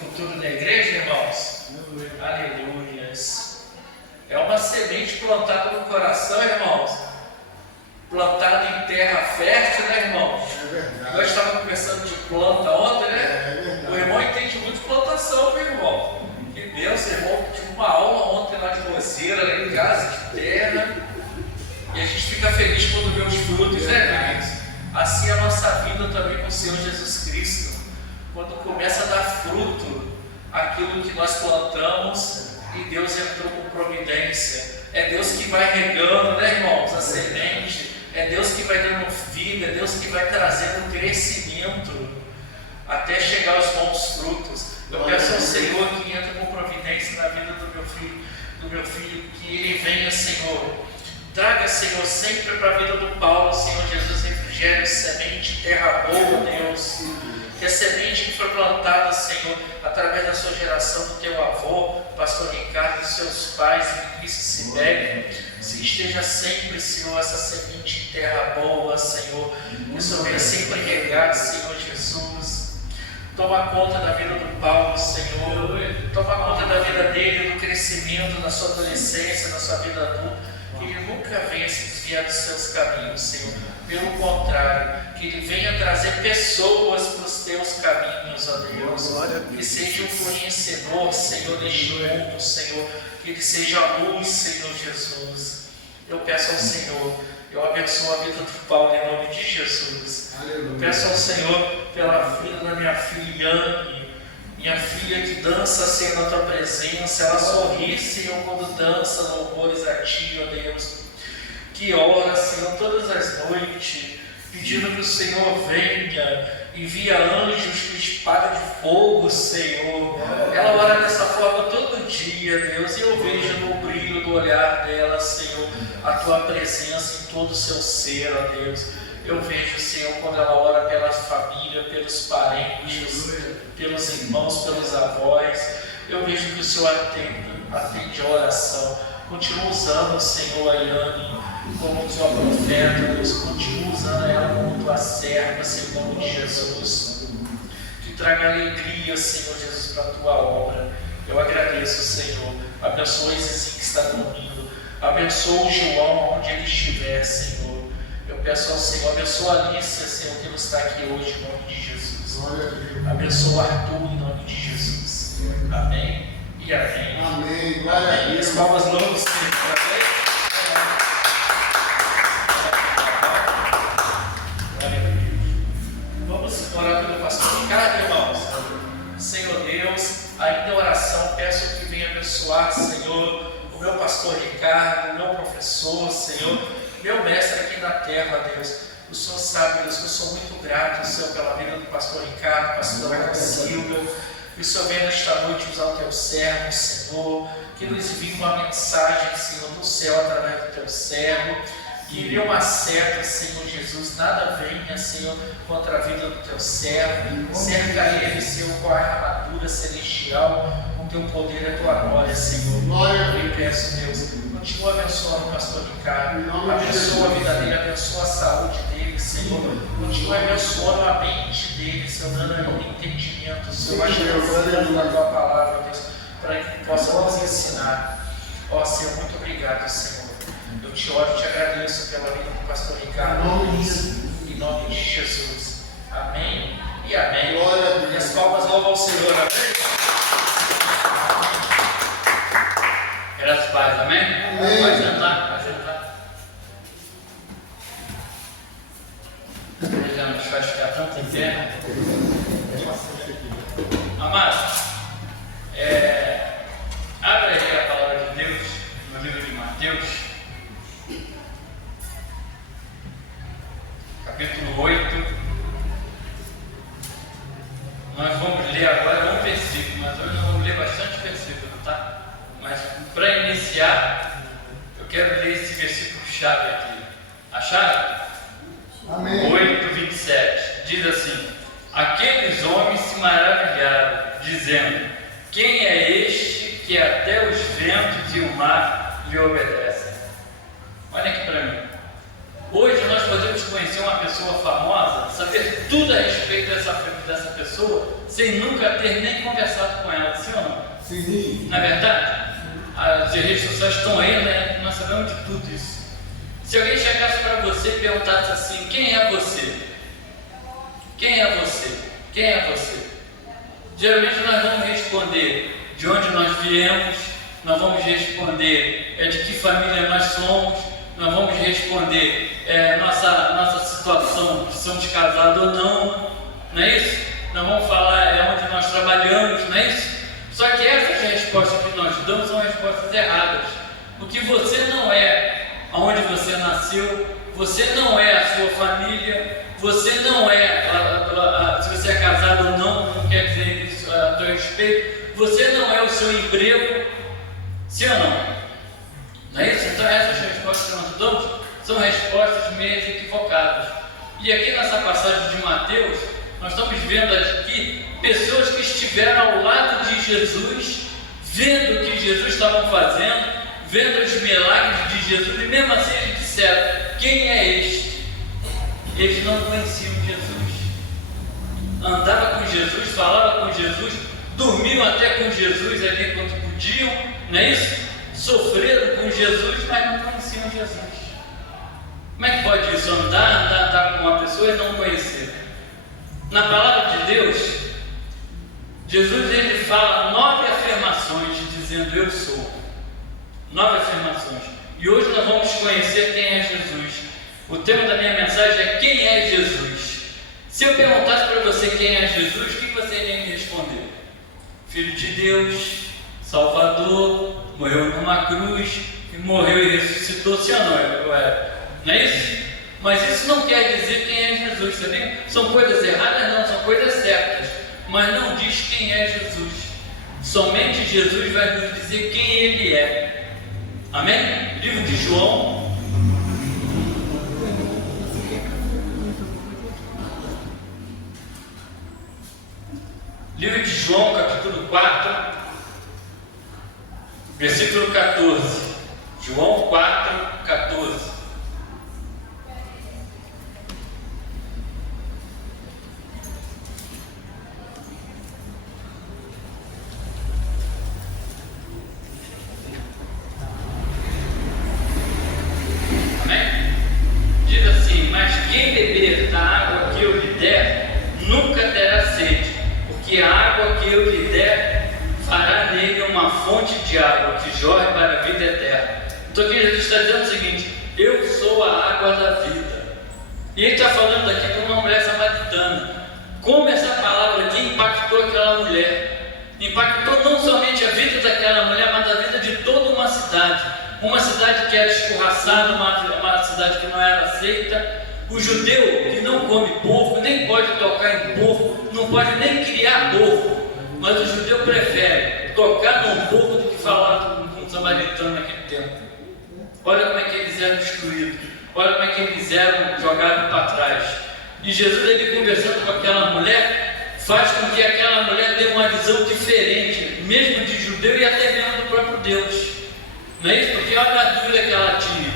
futuro da igreja, irmãos? Aleluias. É uma semente plantada no coração, irmãos. Plantada em terra fértil, né, irmãos? É verdade. Nós estávamos conversando de planta ontem, né? É verdade. O irmão entende muito de plantação, viu, irmão? Que Deus, irmão, tive uma aula ontem lá de roceira, lá em casa, de terra. E a gente fica feliz quando vê os frutos, né, queridos? Assim é a nossa vida também com o Senhor Jesus Cristo. Quando começa a dar fruto aquilo que nós plantamos e Deus entrou com providência. É Deus que vai regando, né, irmãos, a semente. É Deus que vai dando vida, é Deus que vai trazendo crescimento até chegar aos bons frutos. Eu peço ao Senhor que entre com providência na vida do meu filho, que ele venha, Senhor. Traga, Senhor, sempre para a vida do Paulo, Senhor Jesus, refrigério, semente, terra boa, Deus. Que a semente que foi plantada, Senhor, através da sua geração, do teu avô, pastor Ricardo, dos seus pais, Vinícius, Sibeli, se esteja sempre, Senhor, essa semente em terra boa, Senhor. Que o Senhor venha sempre regar, Senhor Jesus. Toma conta da vida do Paulo, Senhor. Toma conta da vida dele, do crescimento, da sua adolescência, da sua vida adulta. Que ele nunca venha se desviar dos seus caminhos, Senhor. Pelo contrário, que ele venha trazer pessoas para os teus caminhos, ó Deus. Que seja um conhecedor, Senhor, deste mundo, Senhor. Que ele seja a luz, Senhor Jesus. Eu peço ao Senhor, eu abençoo a vida do Paulo em nome de Jesus. Eu peço ao Senhor pela vida da minha filha Yane. Minha filha que dança, Senhor, na tua presença, ela sorri, Senhor, quando dança louvores a ti, ó Deus. Que ora, Senhor, todas as noites, pedindo que o Senhor venha, envia anjos com espada de fogo, Senhor. Ela ora dessa forma todo dia, Deus, e eu vejo no brilho do olhar dela, Senhor, a tua presença em todo o seu ser, ó Deus. Eu vejo, Senhor, quando ela ora pela família, pelos parentes, pelos irmãos, pelos avós. Eu vejo que o Senhor atende a oração. Continua usando, Senhor, a Yane como tua profeta, Deus. Continua usando ela como tua serva, Senhor, em nome de Jesus. Que traga alegria, Senhor Jesus, para a tua obra. Eu agradeço, Senhor. Abençoa esse que está dormindo. Abençoa o João, onde ele estiver, Senhor. Eu peço ao Senhor, abençoa a Alicia, Senhor, que não está aqui hoje, em nome de Jesus. Abençoa o Arthur, em nome de Jesus. Amém e amém. Amém. Glória a Amém. Deus. As palmas longas sempre, amém? Vamos orar pelo pastor Ricardo, irmãos. Senhor Deus, ainda em oração, peço que venha abençoar, Senhor, o meu pastor Ricardo, o meu professor, Senhor. Meu mestre aqui na terra, Deus, o Senhor sabe, Deus, que eu sou muito grato, Senhor, pela vida do pastor Ricardo, pastora Silva. Que o Senhor venha nesta noite usar o teu servo, Senhor, que nos envie uma mensagem, Senhor, do céu através do teu servo. Que envie uma seta, Senhor Jesus, nada venha, Senhor, contra a vida do teu servo. Cerca ele, Senhor, com a armadura celestial, com teu poder e a tua glória, Senhor. Eu peço, Deus, continua abençoando o pastor Ricardo, abençoa a vida dele, abençoa a saúde dele, Senhor. Continua abençoando a mente dele, Senhor, dando a ele entendimento, Senhor, ajudando na tua palavra, Deus, para que possa nos ensinar. Ó, Senhor, muito obrigado, Senhor. Eu te oro e te agradeço pela vida do pastor Ricardo, em nome de Jesus. Amém e amém. E as palmas louvam ao Senhor, amém? Graças a Deus, amém? Amém. Pode sentar, pode sentar. Já nos faz ficar tanto em pé. Amados, abre aí a palavra de Deus no livro de Mateus, capítulo 8. Nós vamos ler agora um versículo, mas hoje nós vamos ler bastante versículo, tá? Mas para iniciar, eu quero ler esse versículo-chave aqui. Acharam? Amém. 8:27. Diz assim: aqueles homens se maravilharam, dizendo: quem é este que até os ventos e o mar lhe obedecem? Olha aqui para mim. Hoje nós podemos conhecer uma pessoa famosa, saber tudo a respeito dessa pessoa, sem nunca ter nem conversado com ela, sim ou não? Sim. Na verdade, as redes sociais estão aí, né? Nós sabemos de tudo isso. Se alguém chegasse para você e perguntasse assim: quem é você? Quem é você? Quem é você? Geralmente nós vamos responder de onde nós viemos, nós vamos responder de que família nós somos, nós vamos responder nossa situação, se somos casados ou não é isso? Nós vamos falar onde nós trabalhamos, não é isso? Só que essas respostas que nós damos são respostas erradas, porque você não é onde você nasceu, você não é a sua família, você não é, se você é casado ou não quer dizer isso a teu respeito, você não é o seu emprego, sim ou não? Não é isso? Então essas respostas que nós damos são respostas meio equivocadas. E aqui nessa passagem de Mateus, nós estamos vendo aqui pessoas que estiveram ao lado de Jesus, vendo o que Jesus estava fazendo, vendo os milagres de Jesus, e mesmo assim eles disseram: quem é este? Eles não conheciam Jesus. Andava com Jesus, falava com Jesus, dormiam até com Jesus ali quando podiam, não é isso? Sofreram com Jesus, mas não conheciam Jesus. Como é que pode isso? Andar com uma pessoa e não conhecer? Na palavra de Deus, Jesus ele fala 9 afirmações dizendo: eu sou. 9 afirmações. E hoje nós vamos conhecer quem é Jesus. O tema da minha mensagem é: quem é Jesus? Se eu perguntasse para você quem é Jesus, o que você iria me responder? Filho de Deus, Salvador, morreu numa cruz, e morreu e ressuscitou, sim ou não? Não é isso? Mas isso não quer dizer quem é Jesus, sabia? São coisas erradas? Não, são coisas certas. Mas não diz quem é Jesus. Somente Jesus vai nos dizer quem Ele é. Amém? Livro de João. Livro de João, capítulo 4, versículo 14. João 4, 14. Diz assim: mas quem beber da água que eu lhe der, nunca terá sede, porque a água que eu lhe der fará nele uma fonte de água que jorre para a vida eterna. Então aqui Jesus está dizendo o seguinte: eu sou a água da vida. E ele está falando aqui para uma mulher samaritana. Como essa palavra aqui impactou aquela mulher? Impactou não somente a vida daquela mulher, mas a vida de toda uma cidade. Uma cidade que era escorraçada, uma cidade que não era aceita. O judeu que não come porco, nem pode tocar em porco, não pode nem criar porco. Mas o judeu prefere tocar num porco do que falar com um samaritano naquele tempo. Olha como é que eles eram destruídos. Olha como é que eles eram jogados para trás. E Jesus, ele conversando com aquela mulher, faz com que aquela mulher tenha uma visão diferente, mesmo de judeu e até mesmo do próprio Deus. Não é isso? Porque olha a dúvida que ela tinha.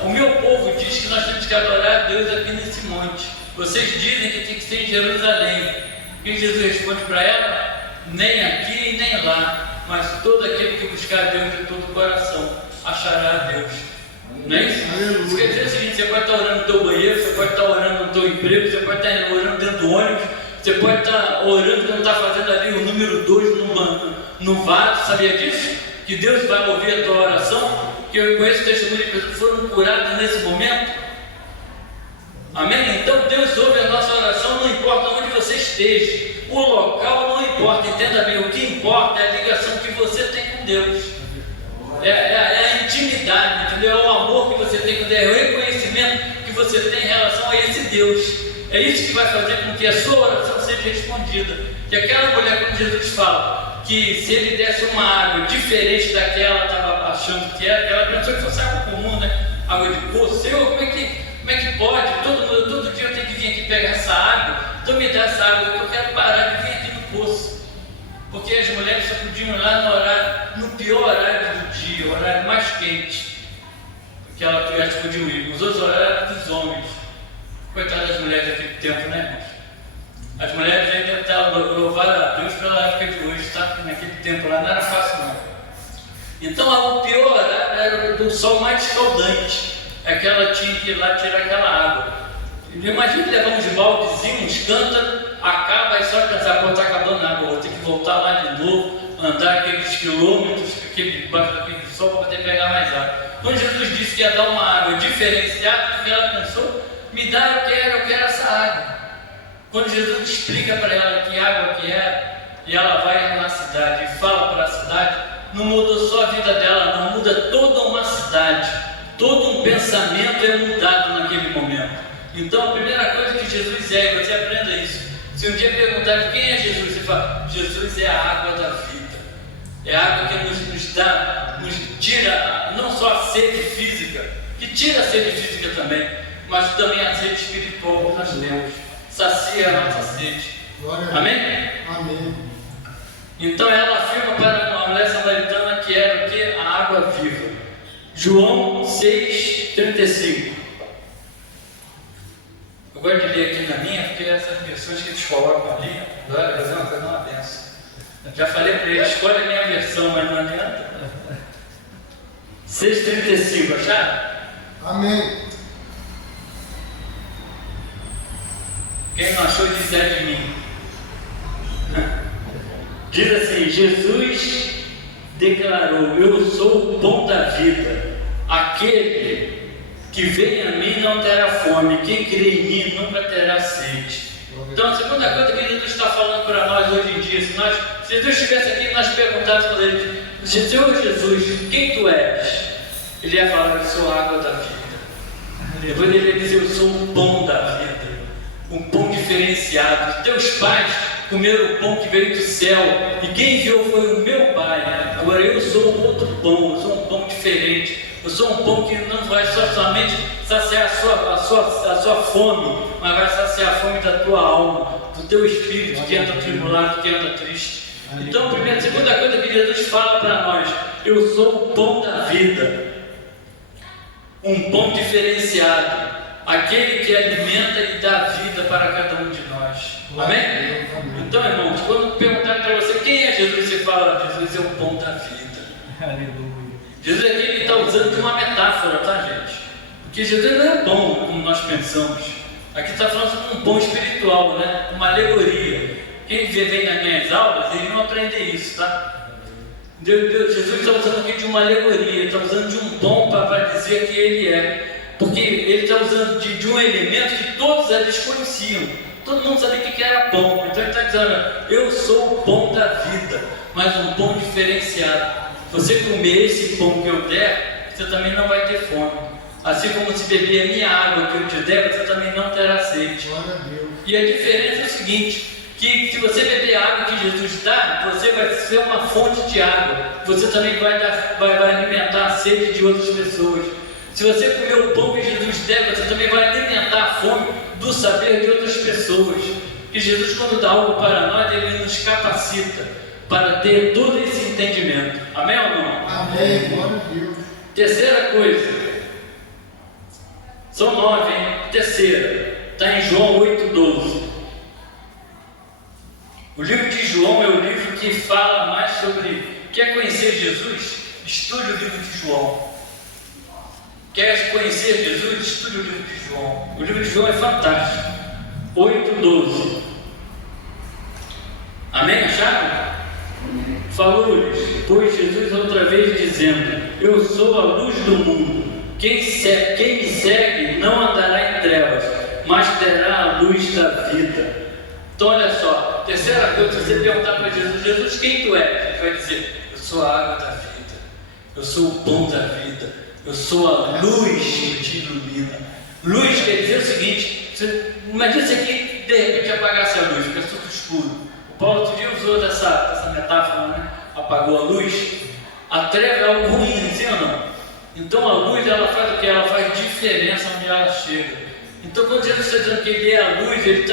O meu povo diz que nós temos que adorar a Deus aqui nesse monte. Vocês dizem que tem que ser em Jerusalém. E Jesus responde para ela: nem aqui nem lá, mas todo aquele que buscar Deus de todo o coração achará a Deus. Não é isso? Isso quer dizer o seguinte: você pode estar orando no teu banheiro, você pode estar orando no teu emprego, você pode estar orando dentro do ônibus, você pode estar orando quando está fazendo ali o número 2 no vaso. Sabia disso? Que Deus vai ouvir a tua oração, que eu conheço testemunho de pessoas que foram curadas nesse momento. Amém? Então Deus ouve a nossa oração, não importa onde você esteja. O local não importa, entenda bem, o que importa é a ligação que você tem com Deus. É a intimidade, entendeu? É o amor que você tem com Deus, é o reconhecimento que você tem em relação a esse Deus. É isso que vai fazer com que a sua oração seja respondida. Que aquela mulher, como Jesus fala, que se ele desse uma água diferente da que ela estava achando que era, ela pensou que fosse água comum, né? Água de poço. Senhor, como é que pode? Todo dia eu tenho que vir aqui pegar essa água. Então me dá essa água, que eu quero parar de vir aqui no poço. Porque as mulheres só podiam ir lá no pior horário do dia, o horário mais quente, que elas podiam ir. Os outros horários eram dos homens. Coitadas das mulheres daquele tempo, né, irmãos? As mulheres ainda estavam louvar a Deus pela época de hoje, tá? Porque naquele tempo lá não era fácil, não. Então, o pior era o sol mais escaldante. É que ela tinha que ir lá tirar aquela água. Imagina levar uns baldezinhos, canta, acaba, e só pensar, pô, tá acabando a água, vou ter que voltar lá de novo, andar aqueles quilômetros, debaixo daquele sol para poder pegar mais água. Quando Jesus disse que ia dar uma água diferenciada, o que ela pensou? Me dá, eu quero essa água. Quando Jesus explica para ela que água que era, e ela vai na cidade e fala para a cidade, não mudou só a vida dela, não muda toda uma cidade, todo um pensamento é mudado naquele momento. Então a primeira coisa que Jesus é, você aprenda isso. Se um dia perguntar quem é Jesus, você fala, Jesus é a água da vida, é a água que nos dá, nos tira não só a sede física, que tira a sede física também, mas também a sede espiritual que nós temos, sacia a nossa sede. Amém? Amém. Então ela afirma para a mulher samaritana que era o que? A água viva. João 6,35. Eu gosto de ler aqui na minha, porque essas versões que eles colocam ali, agora é uma coisa, uma benção. Já falei para eles, escolhe a minha versão, mas não adianta. 6,35, acharam? Amém. Quem não achou, diz é de mim. Diz assim, Jesus declarou, eu sou o pão da vida, aquele que vem a mim não terá fome, quem crê em mim nunca terá sede. Então a segunda coisa que Jesus está falando para nós hoje em dia, se Jesus estivesse aqui e nós perguntássemos a ele, Senhor Jesus, quem tu és? Ele ia falar, eu sou a água da vida. Depois ele ia dizer, eu sou o pão da vida, um pão diferenciado. Teus pais comeram o pão que veio do céu, e quem enviou foi o meu Pai. Agora eu sou um outro pão, eu sou um pão diferente. Eu sou um pão que não vai somente saciar a sua fome, mas vai saciar a fome da tua alma, do teu espírito que anda tribulado, que anda triste. Então, a segunda coisa que Jesus fala para nós, eu sou o pão da vida, um pão diferenciado, aquele que alimenta e dá vida para cada um de nós. Amém? Então, irmãos, quando perguntar para você quem é Jesus, você fala, Jesus é o pão da vida. Aleluia. Jesus aqui ele está usando de uma metáfora, tá, gente? Porque Jesus não é pão como nós pensamos. Aqui está falando sobre um pão espiritual, né? Uma alegoria. Quem vem nas minhas aulas, eles vão aprender isso, tá? Jesus está usando aqui de uma alegoria, ele está usando de um pão para dizer que ele é. Porque ele está usando de um elemento que todos eles conheciam. Todo mundo sabia que era pão. Então ele está dizendo, eu sou o pão da vida, mas um pão diferenciado. Você comer esse pão que eu der, você também não vai ter fome. Assim como se beber a minha água que eu te der, você também não terá sede. E a diferença é o seguinte, que se você beber a água que Jesus dá, você vai ser uma fonte de água. Você também vai alimentar a sede de outras pessoas. Se você comer o pão que Jesus der, você também vai alimentar a fome do saber de outras pessoas. E Jesus, quando dá algo para nós, ele nos capacita para ter todo esse entendimento. Amém ou não? Amém. Glória a Deus. Terceira coisa. São 9, hein? Terceira. Está em João 8,12. O livro de João é o livro que fala mais sobre... Quer conhecer Jesus? Estude o livro de João. Quer conhecer Jesus? Estude o livro de João. O livro de João é fantástico. 8,12. Amém? Acharam? Falou-lhes, pois Jesus outra vez dizendo, eu sou a luz do mundo, quem me segue não andará em trevas, mas terá a luz da vida. Então olha só, terceira coisa, se você perguntar para Jesus, Jesus, quem tu és? Ele vai dizer, eu sou a água da vida, eu sou o pão da vida, eu sou a luz que te ilumina. Luz quer dizer o seguinte, imagina se aqui de repente apagasse a luz, fica tudo escuro. O Paulo outro dia usou dessa metáfora, né? Apagou a luz. A treva é algo ruim, sim ou não? Então a luz, ela faz o que? Ela faz diferença onde ela chega. Então quando Jesus está dizendo que ele é a luz, ele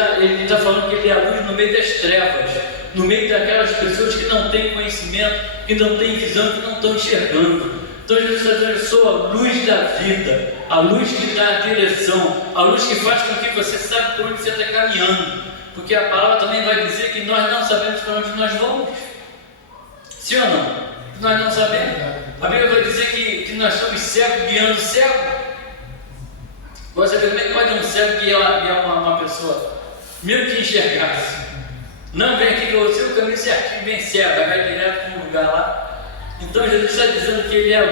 está falando que ele é a luz no meio das trevas, no meio daquelas pessoas que não têm conhecimento, que não têm visão, que não estão enxergando. Então Jesus está dizendo: eu sou a luz da vida, a luz que dá a direção, a luz que faz com que você saiba por onde você está caminhando, porque a palavra também vai dizer que nós não sabemos para onde nós vamos. Sim ou não? Nós não sabemos. A Bíblia vai dizer que nós somos cegos guiando cego. Você vê como é que pode um cego guiar uma pessoa, mesmo que enxergasse? Não, vem aqui que eu sei o caminho certinho, vem cego, vai direto para um lugar lá. Então Jesus está dizendo que Ele é a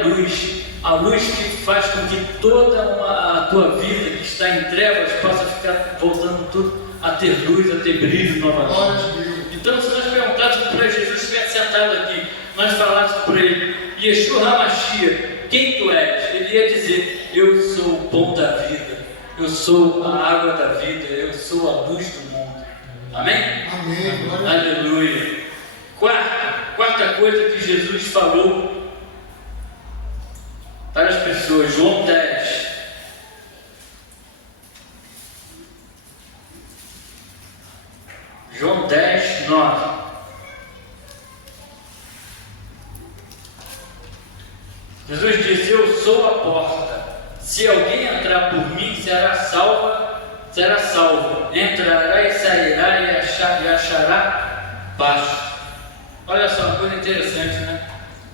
luz que faz com que toda a tua vida que está em trevas possa ficar voltando tudo a ter luz, a ter brilho novamente. Glória a Deus. Então, se nós perguntássemos para Jesus, estivesse sentado aqui, nós falássemos para Ele: Yeshua HaMashiach, quem tu és? Ele ia dizer: eu sou o pão da vida, eu sou a água da vida, eu sou a luz do mundo. Amém? Amém. Glória a Deus. Aleluia. Quarta coisa que Jesus falou para as pessoas, João 10. João 10, 9. Jesus disse: eu sou a porta. Se alguém entrar por mim, será salvo. Entrará e sairá e achará paz. Olha só, uma coisa interessante, né?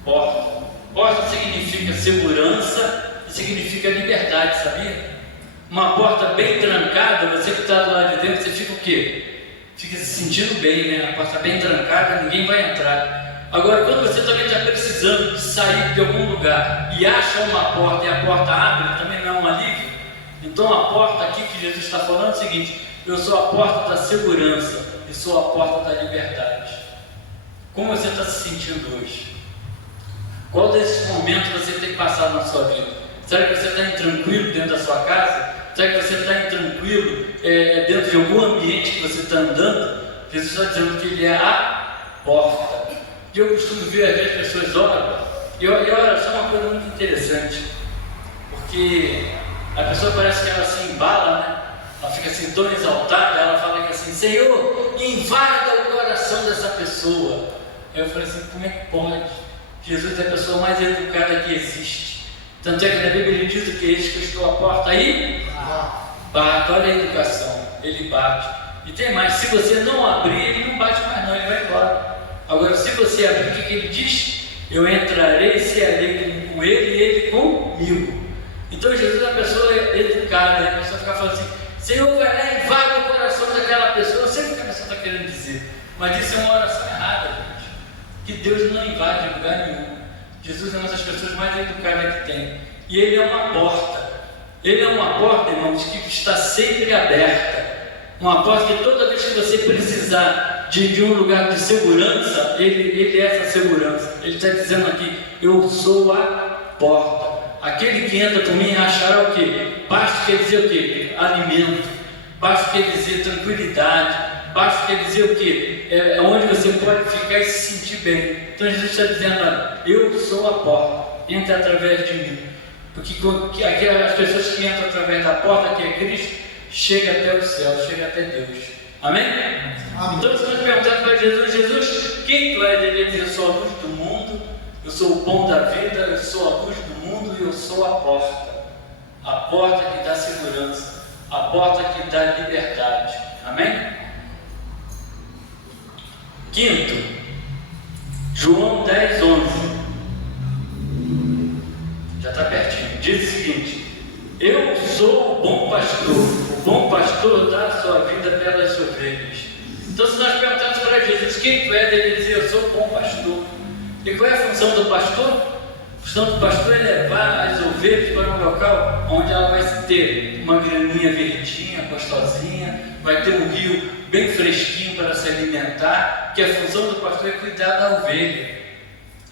Porta. Porta significa segurança e significa liberdade, sabia? Uma porta bem trancada, você que está do lado de dentro, você fica o quê? Fica se sentindo bem, né? A porta bem trancada, ninguém vai entrar. Agora, quando você também está precisando de sair de algum lugar e acha uma porta e a porta abre, também não é um alívio? Então a porta aqui que Jesus está falando é o seguinte: eu sou a porta da segurança e sou a porta da liberdade. Como você está se sentindo hoje? Qual desses momentos você tem passado na sua vida? Será que você está intranquilo dentro da sua casa? Será que você está intranquilo dentro de algum ambiente que você está andando? Jesus está dizendo que Ele é a porta. E eu costumo ver às vezes as pessoas oram, e olha só uma coisa muito interessante, porque a pessoa parece que ela se embala, né? Ela fica assim tão exaltada, ela fala que assim: Senhor, invada o coração dessa pessoa. Aí eu falei assim: como é que pode? Jesus é a pessoa mais educada que existe. Tanto é que na Bíblia ele diz o que? Eis que eu estou à porta aí, bate. Olha a educação, ele bate. E tem mais: se você não abrir, ele não bate mais não, ele vai embora. Agora, se você abrir, o que ele diz? Eu entrarei e cearei com ele e ele comigo. Então Jesus é uma pessoa educada, né? A pessoa fica falando assim: Senhor, vai lá e invade o coração daquela pessoa. Eu sei o que a pessoa está querendo dizer, mas isso é uma oração errada, gente. Que Deus não invade lugar nenhum. Jesus é uma das pessoas mais educadas que tem. E Ele é uma porta. Ele é uma porta, irmãos, que está sempre aberta. Uma porta que toda vez que você precisar de um lugar de segurança, ele é essa segurança. Ele está dizendo aqui: eu sou a porta. Aquele que entra por mim achará o quê? Pasto quer dizer o quê? Alimento. Pasto quer dizer tranquilidade. Pasto quer dizer o quê? É onde você pode ficar e se sentir bem. Então Jesus está dizendo: olha, eu sou a porta. Entra através de mim. Porque aqui as pessoas que entram através da porta, que é Cristo, chega até o céu, chega até Deus. Amém? Amém. Então, se nós perguntamos para Jesus: Jesus, quem tu és? Ele diz: eu sou a luz do mundo, eu sou o pão da vida, eu sou a luz do mundo e eu sou a porta. A porta que dá segurança, a porta que dá liberdade. Amém? Quinto, João 10, 11. Já está pertinho. Diz o seguinte: eu sou o bom pastor. O bom pastor dá a sua vida pelas ovelhas. Então, se nós perguntarmos para Jesus: quem tu és? Ele diz: eu sou o bom pastor. E qual é a função do pastor? A função do pastor é levar as ovelhas para um local onde ela vai ter uma graminha verdinha, gostosinha, vai ter um rio bem fresquinho para se alimentar, que a função do pastor é cuidar da ovelha.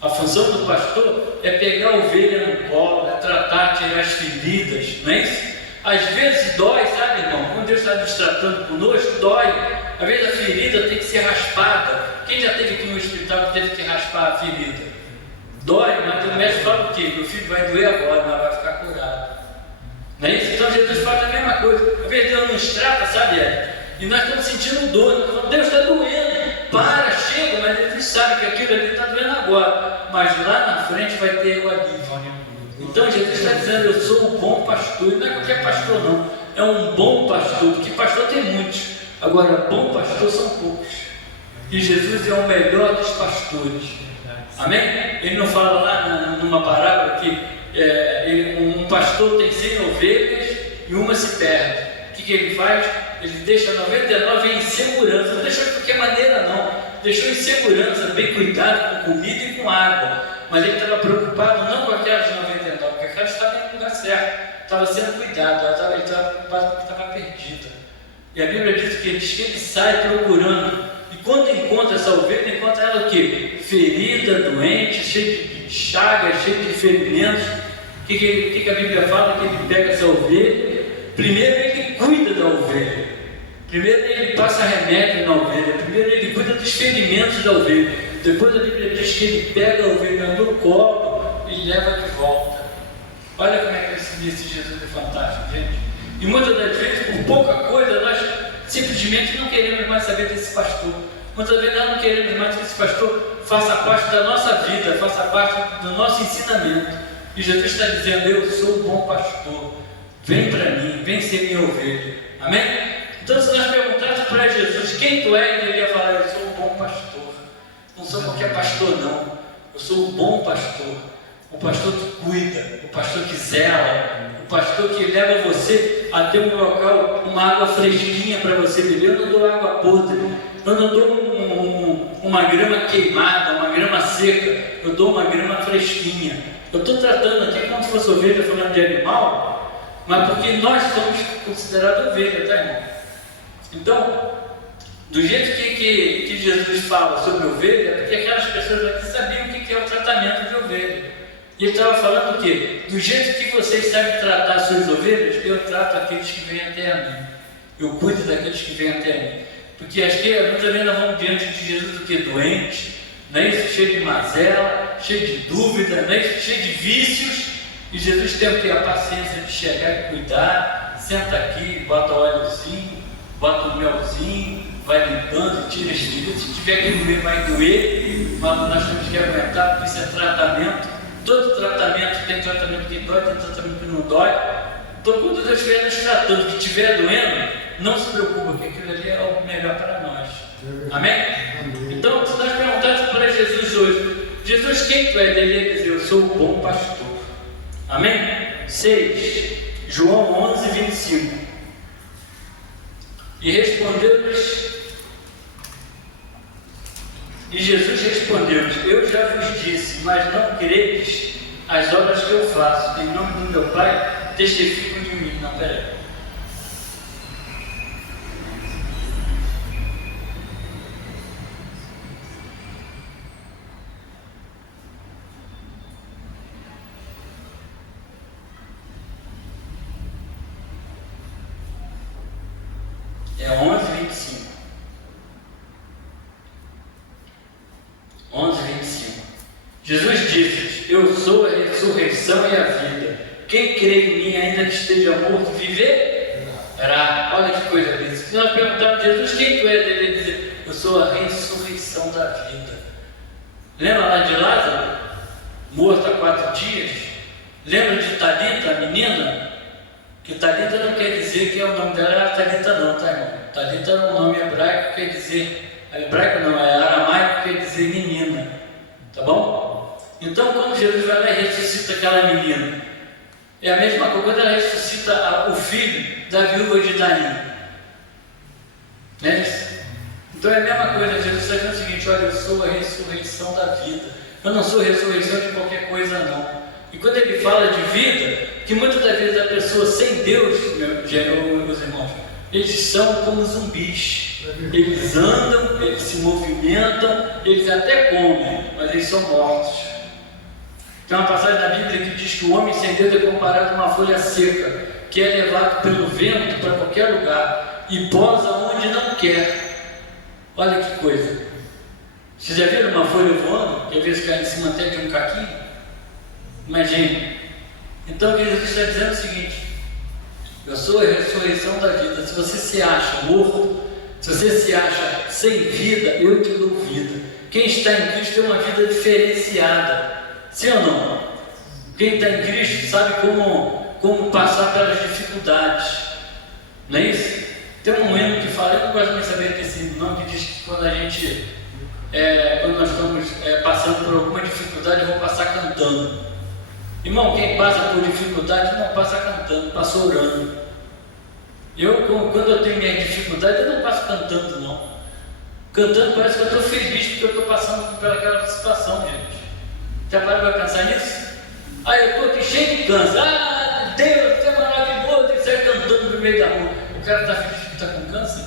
A função do pastor é pegar a ovelha no colo, é tratar, tirar as feridas, não é isso? Às vezes dói, sabe, irmão? Quando Deus está nos tratando conosco, dói. Às vezes a ferida tem que ser raspada. Quem já esteve aqui no hospital que teve que raspar a ferida? Dói, mas o médico fala o quê? Meu filho vai doer agora, mas vai ficar curado. Não é isso? Então Jesus faz a mesma coisa. Às vezes Deus nos trata, sabe? E nós estamos sentindo dor. Nós falamos: Deus está doendo. Para, chega, mas Jesus sabe que aquilo ali está doendo agora. agora, mas lá na frente vai ter água viva. Então Jesus está dizendo, eu sou o bom pastor, e não é qualquer pastor não, é um bom pastor, porque pastor tem muitos, agora bom pastor são poucos, e Jesus é o melhor dos pastores, amém? Ele não fala lá numa parábola que um pastor tem 100 ovelhas e uma se perde. O que ele faz? Ele deixa 99 em segurança, não deixou de qualquer maneira não, deixou em segurança, bem cuidado com comida e com água, mas ele estava preocupado não com aquelas 99, porque aquelas estavam no lugar certo, estava sendo cuidado, ele estava preocupado porque estava perdida. E a Bíblia diz que ele sai procurando, e quando encontra essa ovelha, encontra ela o quê? Ferida, doente, cheia de chagas, cheia de ferimentos. O que a Bíblia fala? Que ele pega essa ovelha, primeiro ele cuida da ovelha, primeiro ele passa remédio na ovelha, primeiro ele cuida dos ferimentos da ovelha, depois a Bíblia diz que ele pega a ovelha no colo e leva de volta. Olha como é que esse Jesus é fantástico, gente. E muitas das vezes, por pouca coisa, nós simplesmente não queremos mais saber desse pastor. Muitas vezes nós não queremos mais que esse pastor faça parte da nossa vida, faça parte do nosso ensinamento. E Jesus está dizendo, eu sou o bom pastor, vem para mim, vem ser minha ovelha, amém? Então se nós perguntássemos para Jesus, quem tu és? Ele ia falar, eu sou o bom pastor, não sou qualquer pastor não, eu sou o bom pastor, o pastor que cuida, o pastor que zela, o pastor que leva você a ter um local, uma água fresquinha para você beber. Eu não dou água podre, eu não dou uma grama queimada, uma grama seca, eu dou uma grama fresquinha. Eu estou tratando aqui como se fosse ovelha, falando de animal, mas porque nós somos considerados ovelha, tá, irmão? Então, do jeito que Jesus fala sobre ovelha, é porque aquelas pessoas aqui sabiam o que é o tratamento de ovelha. E ele estava falando o quê? Do jeito que vocês sabem tratar suas ovelhas, eu trato aqueles que vêm até a mim. Eu cuido daqueles que vêm até a mim. Porque acho que muitas vezes nós vamos diante de Jesus do que? Doente, não é isso? Cheio de mazela, cheio de dúvida, não é isso? Cheio de vícios. E Jesus tem o que? A paciência de chegar e cuidar. Senta aqui, bota o óleozinho, bota o melzinho, vai limpando, tira as feridas. Se tiver que doer, vai doer, mas nós temos que aguentar, porque isso é tratamento. Todo tratamento tem tratamento que dói, tem tratamento que não dói. Então, quando Deus estiver nos tratando, que estiver doendo, não se preocupa, que aquilo ali é o melhor para nós. Amém? Então, se nós perguntássemos para Jesus hoje, Jesus, quem tu és? Ele ia dizer, eu sou o bom pastor. Amém? 6, João 11, 25. E respondeu-lhes, e Jesus respondeu-lhes, eu já vos disse, mas não credes as obras que eu faço, em nome do meu Pai, testificam de mim. Não, peraí. É 11, 25. 11, 25. Jesus disse, eu sou a ressurreição e a vida. Quem crê em mim, ainda que esteja morto, viverá. Olha que coisa linda. Se nós perguntarmos a Jesus, quem tu és? Ele ia dizer, eu sou a ressurreição da vida. Lembra lá de Lázaro? Morto há 4 dias? Lembra de Talita, a menina? Que Talita não quer dizer que é o nome dela era Talita não, tá, irmão? Talita é um nome hebraico, quer dizer... Hebraico não, é aramaico, quer dizer menina. Tá bom? Então, quando Jesus vai lá e ressuscita aquela menina, é a mesma coisa quando ela ressuscita o filho da viúva de Naim. Não é isso? Então é a mesma coisa, Jesus está dizendo o seguinte, olha, eu sou a ressurreição da vida. Eu não sou a ressurreição de qualquer coisa não. E quando ele fala de vida, que muitas das vezes a pessoa sem Deus, meus irmãos, eles são como zumbis. Eles andam, eles se movimentam, eles até comem, mas eles são mortos. Tem uma passagem na Bíblia que diz que o homem sem Deus é comparado a uma folha seca, que é levado pelo vento para qualquer lugar e pousa onde não quer. Olha que coisa. Vocês já viram uma folha voando, que às vezes cai em cima até de um caquinho? Imagine. Então Jesus está dizendo o seguinte, eu sou a ressurreição da vida. Se você se acha morto, se você se acha sem vida, eu te dou vida. Quem está em Cristo tem uma vida diferenciada. Sim ou não? Quem está em Cristo sabe como passar pelas dificuldades. Não é isso? Tem um hino que fala, eu não gosto de saber desse hino não, que diz que quando nós estamos passando por alguma dificuldade, eu vou passar cantando. Irmão, quem passa por dificuldade não passa cantando, passa orando. Quando eu tenho minha dificuldade, eu não passo cantando não. Cantando parece que eu estou feliz porque eu estou passando por aquela situação, gente. Já parou para pensar nisso? Eu estou aqui cheio de câncer. Deus, você é maravilhoso, e sai cantando no meio da rua. O cara está feliz que está com câncer?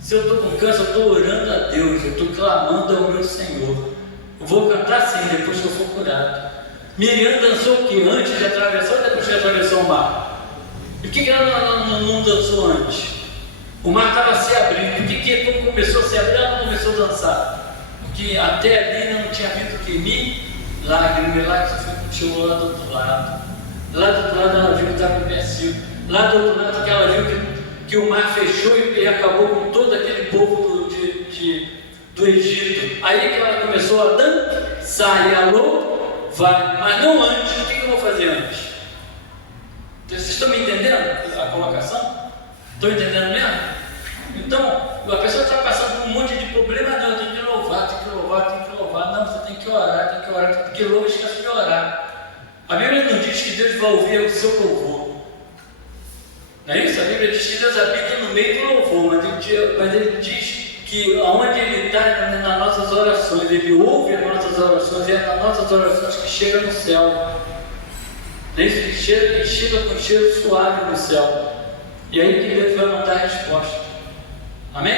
Se eu estou com câncer, eu estou orando a Deus, eu estou clamando ao meu Senhor. Eu vou cantar sim, depois que eu for curado. Miriam dançou o que? Antes de atravessar ou depois que atravessou o mar? E o que ela não dançou antes? O mar estava se abrindo. Por que quando começou a se abrir, ela não começou a dançar? Porque até ali não tinha vindo que milagre chegou lá do outro lado. Lá do outro lado ela viu que estava imbecil. Lá do outro lado que ela viu que o mar fechou e acabou com todo aquele povo do Egito. Aí que ela começou a dançar e alô, vai. Mas não antes. O que eu vou fazer antes? Vocês estão me entendendo a colocação? Estão entendendo mesmo? Então, a pessoa está passando por um monte de problema, não, tem que louvar, tem que louvar, tem que louvar. Não, você tem que orar, porque louva esquece de orar. A Bíblia não diz que Deus vai ouvir o seu louvor. Não é isso? A Bíblia diz que Deus habita no meio do louvor, mas ele diz que onde Ele está nas nossas orações, Ele ouve as nossas orações, e é nas nossas orações que chega no céu. Não é isso? Ele chega com cheiro suave no céu. E aí que Deus vai mandar a resposta. Amém?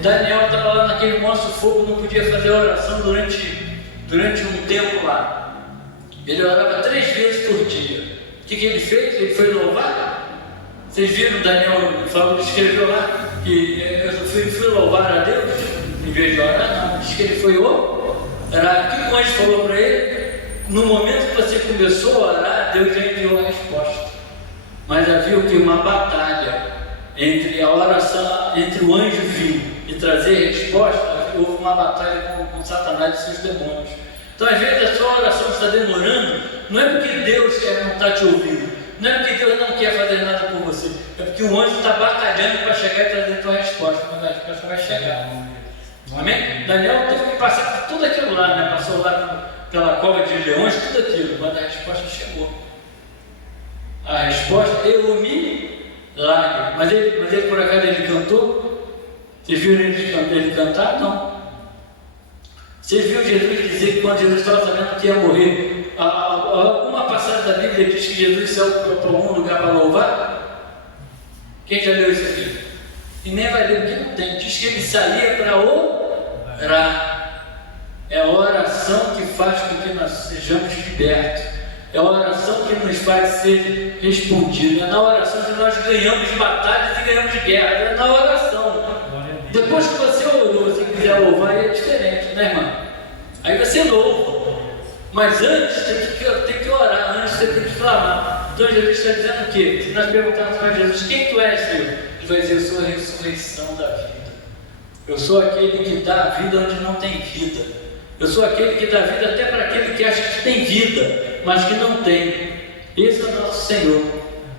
Daniel estava lá naquele monstro fogo, não podia fazer oração durante um tempo lá. Ele orava 3 vezes por dia. O que ele fez? Ele foi louvar. Vocês viram Daniel escreveu lá que eu fui louvar a Deus em vez de orar? Não, diz que ele foi orar. O que o anjo falou para ele? No momento que você começou a orar, Deus já enviou a resposta. Mas havia o que? Uma batalha entre a oração, entre o anjo vir e trazer a resposta. Houve uma batalha com Satanás e seus demônios. Então, às vezes, a sua oração está demorando, não é porque Deus não está te ouvindo, não é porque Deus não quer fazer nada por você, é porque o anjo está batalhando para chegar e trazer a tua resposta, mas a resposta vai chegar. Amém? Daniel teve que passar por tudo aquilo lá, né? Passou lá pela cova de leões, tudo aquilo, mas a resposta chegou. A resposta, eu me largue. Mas ele por acaso ele cantou? Vocês viram ele cantar? Não. Vocês viram Jesus dizer que quando Jesus estava sabendo que ia morrer, uma passagem da Bíblia diz que Jesus saiu para algum lugar para louvar? Quem já leu isso aqui? E nem vai ler, porque não tem. Diz que ele saía para orar. É a oração que faz com que nós sejamos libertos. É a oração que nos faz ser respondido. É na oração que nós ganhamos batalhas e ganhamos guerras. É na oração. Depois que você orou, se quiser louvar, é diferente, né, irmão? Aí você louva. Mas antes tem que orar, antes você tem que clamar. Então Jesus está dizendo o quê? Se nós perguntarmos para Jesus, quem tu és, Deus? Ele vai dizer, eu sou a ressurreição da vida. Eu sou aquele que dá a vida onde não tem vida. Eu sou aquele que dá vida até para aquele que acha que tem vida, mas que não tem. Esse é o nosso Senhor.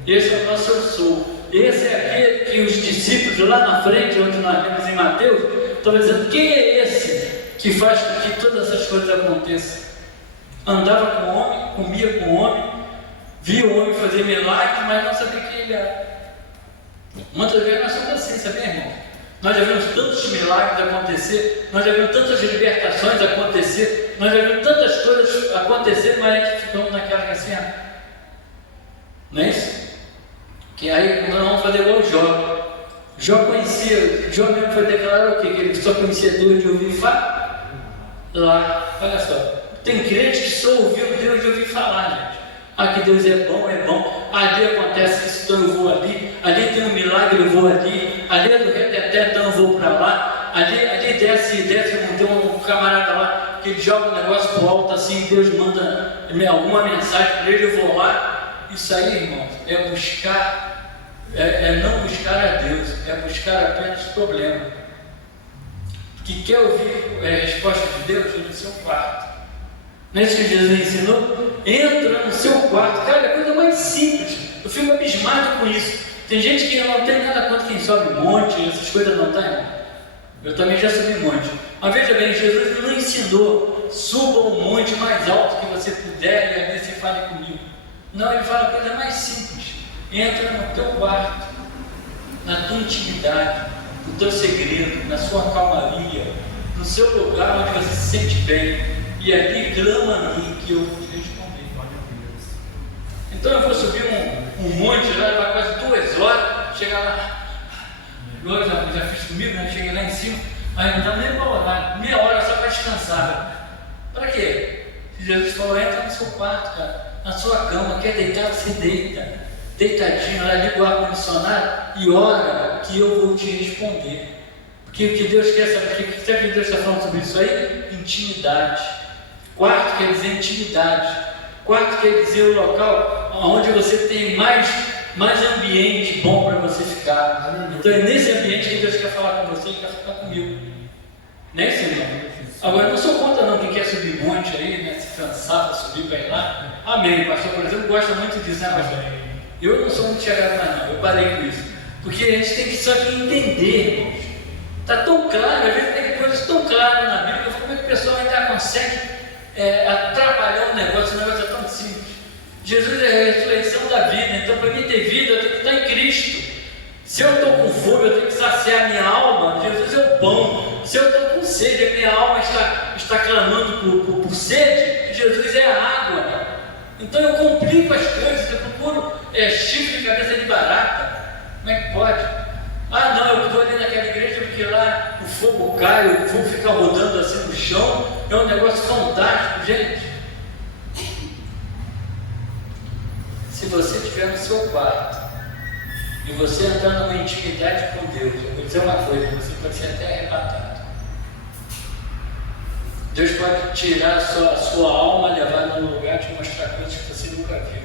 Esse é o nosso eu sou. Esse é aquele que os discípulos lá na frente, onde nós vemos em Mateus, estavam dizendo, quem é esse que faz com que todas essas coisas aconteçam? Andava com o homem, comia com o homem, via o homem fazer milagres, mas não sabia quem ele era. Muitas vezes nós somos assim, sabia, irmão? Nós já vimos tantos milagres acontecer, nós já vimos tantas libertações acontecer, nós já vimos tantas coisas acontecer, mas a gente ficamos naquela que assim, não é isso? Que aí nós vamos fazer igual o Jó. Jó mesmo foi declarar o quê? Que ele só conhecia Deus de ouvir falar. Olha só, tem crente que só ouviu Deus de ouvir falar, gente. Que Deus é bom, ali acontece isso, então eu vou ali tem um milagre, eu vou ali é do reteté, então eu vou para lá, ali desce, tem um camarada lá que ele joga um negócio pro alto assim, Deus manda alguma mensagem para ele, eu vou lá. Isso aí, irmãos, é não buscar a Deus, é buscar apenas problema. que quer ouvir a resposta de Deus, no seu quarto. Não é isso que Jesus ensinou? Entra no seu quarto. Cara, é a coisa mais simples. Eu fico abismado com isso. Tem gente que não tem nada contra quem sobe monte, essas coisas não tem. Eu também já subi monte. Mas veja bem, Jesus não ensinou, suba o monte mais alto que você puder e ali você fale comigo. Não, ele fala a coisa mais simples. Entra no teu quarto, na tua intimidade, no teu segredo, na sua calmaria, no seu lugar onde você se sente bem, e ali clama a mim que eu vou te responder. Então eu vou subir um monte lá, vai quase 2 horas, chegar lá. Eu já fiz comigo, né? Cheguei lá em cima, mas não dá nem para orar, meia hora só para descansar. Para quê? Jesus falou: entra no seu quarto, cara, na sua cama, quer deitar, você deita, deitadinho, lá liga o ar-condicionado e ora que eu vou te responder. Porque o que Deus quer saber, o que Deus está falando sobre isso aí? Intimidade. Quarto quer dizer intimidade. Quarto quer dizer o local onde você tem mais ambiente bom para você ficar. Então é nesse ambiente que Deus quer falar com você e quer ficar comigo. Não é isso, irmão? Agora eu não sou contra não quem quer subir monte aí, né? Se cansar para subir para ir lá. Amém. O pastor, por exemplo, gosta muito disso, né, pastor? Eu não sou muito chegado mais não, eu parei com isso. Porque a gente tem que só que entender, irmãos. Está tão claro, às vezes tem coisas tão claras na Bíblia, que eu falo, como é que a pessoa ainda consegue atrapalhar o negócio é tão simples. Jesus é a ressurreição da vida, então para mim ter vida eu tenho que estar em Cristo. Se eu estou com fome, eu tenho que saciar a minha alma. Jesus é o pão. Se eu estou com sede, a minha alma está clamando por sede, Jesus é a água. Então eu complico as coisas, eu procuro chifre de cabeça de barata. Como é que pode? Ah não, eu vou ali naquela igreja porque lá o fogo cai, o fogo fica rodando assim no chão, é um negócio fantástico, gente. Se você estiver no seu quarto e você entrar numa intimidade com Deus, eu vou dizer uma coisa, você pode ser até arrebatado. Deus pode tirar a sua alma, levar num lugar, te mostrar coisas que você nunca viu.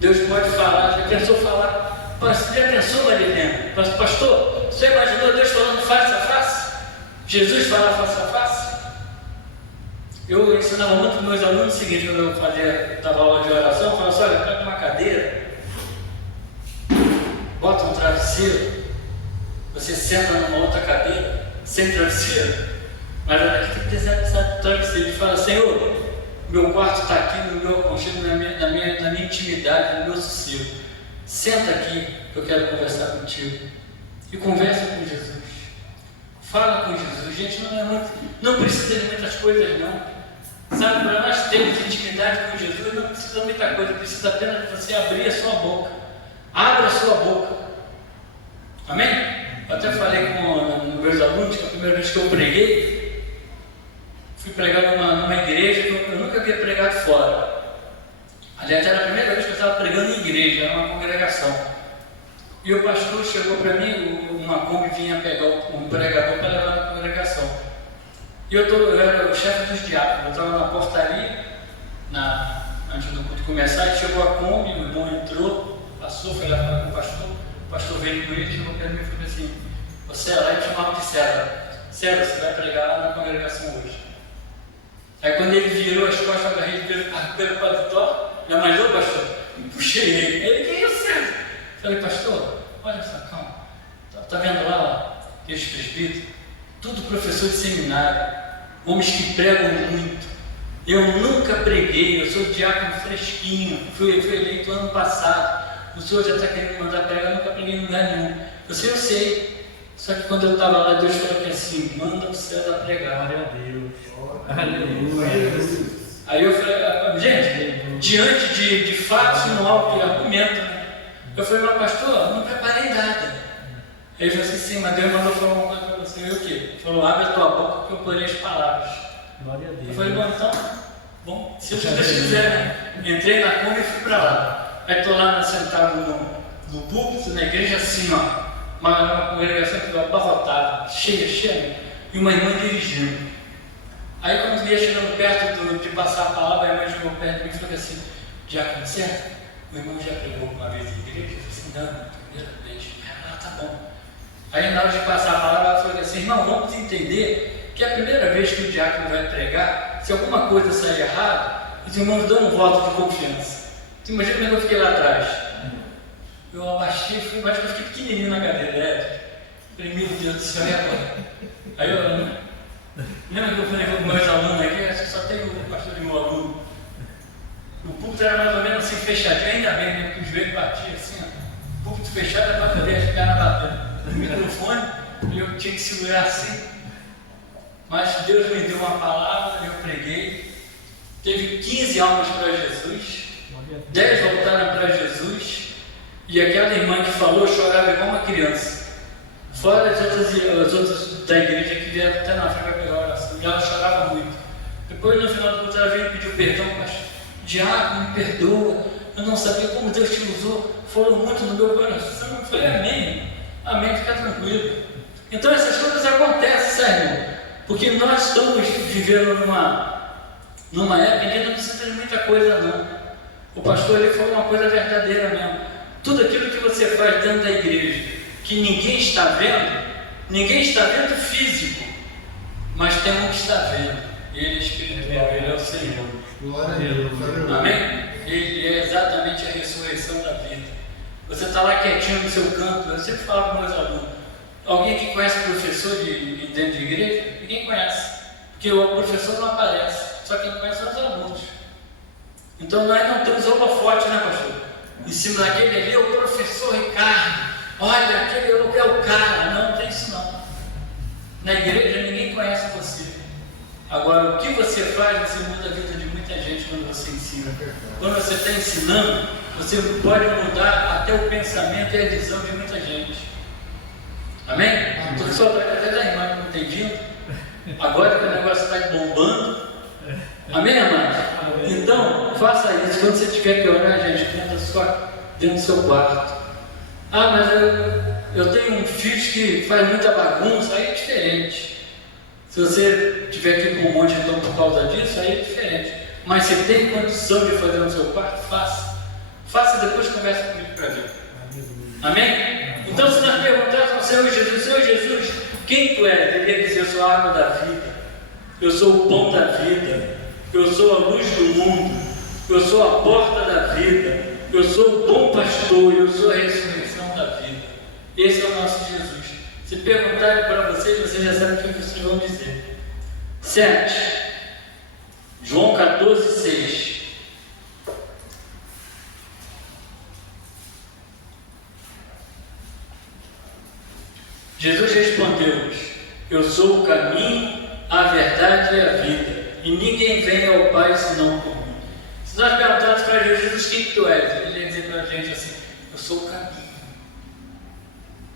Deus pode falar, já pensou falar? Já pensou, Marilena? Pastor, você imaginou Deus falando face a face? Jesus fala face a face? Eu ensinava muito para meus alunos o seguinte, quando eu dava aula de oração, eu falava assim: olha, pega uma cadeira, bota um travesseiro, você senta numa outra cadeira, sem travesseiro, mas aqui tem que ter certo travesseiro, e fala: Senhor, meu quarto está aqui no meu aconchego, na minha intimidade, no meu sossego. Senta aqui, que eu quero conversar contigo. E conversa com Jesus. Fala com Jesus. Gente, não precisa de muitas coisas, não. Sabe, para nós termos intimidade com Jesus, não precisa de muita coisa, precisa apenas de você abrir a sua boca. Abra a sua boca. Amém? Eu até falei com meus alunos que a primeira vez que eu preguei, fui pregar numa igreja que eu nunca havia pregado fora. Aliás, era a primeira vez que eu estava pregando em igreja, era uma congregação. E o pastor chegou para mim, uma Kombi vinha pegar um pregador para levar na congregação. E eu era o chefe dos diáconos, eu estava na portaria, antes do culto começar, e chegou a Kombi, o irmão entrou, passou, foi lá falar com o pastor veio com ele, chegou para mim e falou assim: você é lá, eu chamava de César, você vai pregar lá na congregação hoje. Aí quando ele virou as costas, agarrei pelo paletó, já imaginou, pastor? E puxei ele. Ele: quem é o César? Falei: pastor, olha só, calma. Está vendo lá aqueles presbíteros? Tudo professor de seminário, homens que pregam muito. Eu nunca preguei, eu sou diácono fresquinho, fui eleito ano passado. O senhor já está querendo mandar pregar, eu nunca preguei em lugar nenhum. Eu sei. Só que quando eu estava lá, Deus falou que assim: manda o César pregar. Glória a Deus. Aleluia. Aí eu falei: gente, diante de fatos não há o que argumento, né? Eu falei: mas pastor, eu não preparei nada. Ele falou assim: sim, mas Deus mandou falar uma coisa para você. E o quê? Ele falou: abre a tua boca que eu porei as palavras. Glória a Deus. Eu falei: bom, então, se Deus quiser, né? Entrei na Kombi e fui para lá. Aí estou lá sentado no púlpito, na igreja, assim, ó. Uma congregação que abarrotada, cheia, e uma irmã dirigindo. Aí quando ia chegando perto de passar a palavra, a irmã chegou perto de mim e falou assim: diácono, certo? O irmão já pregou uma vez em igreja? Eu falei assim: não, primeira vez. Ah, tá bom. Aí na hora de passar a palavra, ela falou assim: irmão, vamos entender que a primeira vez que o diácono vai pregar, se alguma coisa sair errado, os irmãos dão um voto de confiança. Você imagina como eu fiquei lá atrás? Eu abaixei, acho que eu fiquei pequenininho na cadeira. Falei, meu Deus do céu, e agora? Aí eu lembra que eu falei com meus alunos aqui, acho que só tem o pastor de meu aluno. O púlpito era mais ou menos assim, fechadinho, ainda bem, né, que o joelho batia assim, ó. O púlpito fechado era para ver as caras batendo. O microfone, eu tinha que segurar assim. Mas Deus me deu uma palavra, eu preguei. Teve 15 almas para Jesus, 10 voltaram para Jesus, e aquela irmã que falou chorava igual uma criança. Fora as outras da igreja que vieram até na frente para pegar a oração, e ela chorava muito. Depois, no final do culto, ela veio e pediu perdão, mas diácono, me perdoa, eu não sabia como Deus te usou, foram muito no meu coração. Eu falei, amém, amém, fica tranquilo. Então essas coisas acontecem, sério, porque nós estamos vivendo numa época em que não precisa de muita coisa, não. O pastor ele falou uma coisa verdadeira mesmo. Tudo aquilo que você faz dentro da igreja, que ninguém está vendo físico, mas tem um que está vendo. Ele é espiritual, ele é o Senhor. Glória a Deus. Amém? Ele é exatamente a ressurreição da vida. Você está lá quietinho no seu canto. Eu sempre falo para meus alunos: alguém que conhece professor dentro de igreja? Ninguém conhece, porque o professor não aparece, só quem conhece são os alunos. Então nós não temos holofote, né, pastor? Em cima daquele ali é o professor Ricardo. Olha, aquele é o cara. Não tem isso não. Na igreja ninguém conhece você. Agora, o que você faz, você muda a vida de muita gente quando você ensina. Quando você está ensinando, você pode mudar até o pensamento e a visão de muita gente. Amém? Estou só até da irmã que não tem vindo. Agora que o negócio está bombando. Amém, amados? Então, faça isso. Quando você tiver que orar, gente, dentro do seu quarto. Ah, mas eu tenho um filho que faz muita bagunça, aí é diferente. Se você tiver que ir para um monte então por causa disso, aí é diferente. Mas se tem condição de fazer no seu quarto, faça. Faça e depois conversa comigo para ver. Amém? Então, se nós perguntarmos ao Senhor Jesus, quem tu és? Ele ia dizer: eu sou a água da vida, eu sou o pão da vida, eu sou a luz do mundo, eu sou a porta da vida, eu sou o bom pastor, eu sou a ressurreição da vida. Esse é o nosso Jesus. Se perguntarem para vocês já sabem o que vocês vão dizer. 7. João 14, 6. Jesus respondeu-lhes: eu sou o caminho, a verdade e a vida, e ninguém vem ao Pai senão por mim. Se nós perguntarmos para Jesus quem tu és, ele ia dizer para a gente assim: eu sou o caminho.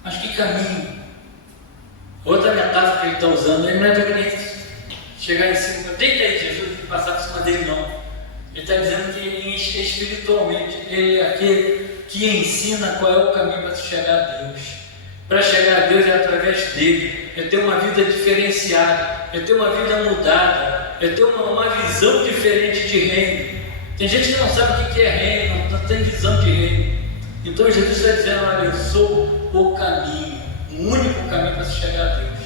Mas que caminho? Outra metáfora que ele está usando, ele não é para ninguém chegar em cima, deita aí Jesus, e passar por cima dele, não. Ele está dizendo que espiritualmente ele é aquele que ensina qual é o caminho para chegar a Deus. Para chegar a Deus é através dele, é ter uma vida diferenciada, é ter uma vida mudada, é ter uma visão diferente de reino. Tem gente que não sabe o que é reino, não tem visão de reino. Então Jesus está dizendo: olha, eu sou o caminho, o único caminho para se chegar a Deus.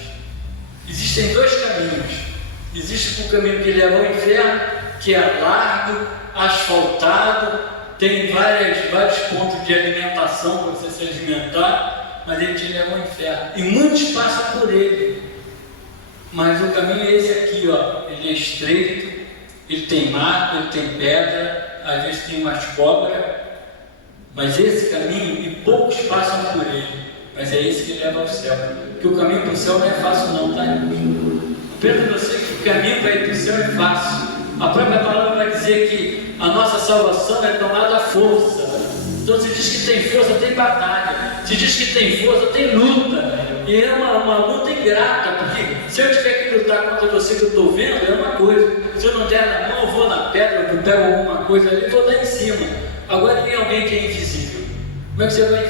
Existem dois caminhos. Existe o caminho que leva ao inferno, que é largo, asfaltado, tem vários pontos de alimentação para você se alimentar, mas ele te leva ao inferno. E muitos passam por ele. Mas o caminho é esse aqui, ó. Ele é estreito, ele tem mato, ele tem pedra, às vezes tem umas cobras. Mas esse caminho, e poucos passam por ele. Mas é esse que leva ao céu. Porque o caminho para o céu não é fácil não, tá? Pensa você que o caminho para ir para o céu é fácil. A própria palavra vai dizer que a nossa salvação é tomada à força. Então se diz que tem força, tem batalha. Se diz que tem força, tem luta. E é uma luta ingrata, porque se eu tiver que lutar contra você que eu estou vendo, é uma coisa. Se eu não der na mão, eu vou na pedra, eu pego alguma coisa ali e vou dar em cima. Agora tem alguém que é invisível. Como é que você vai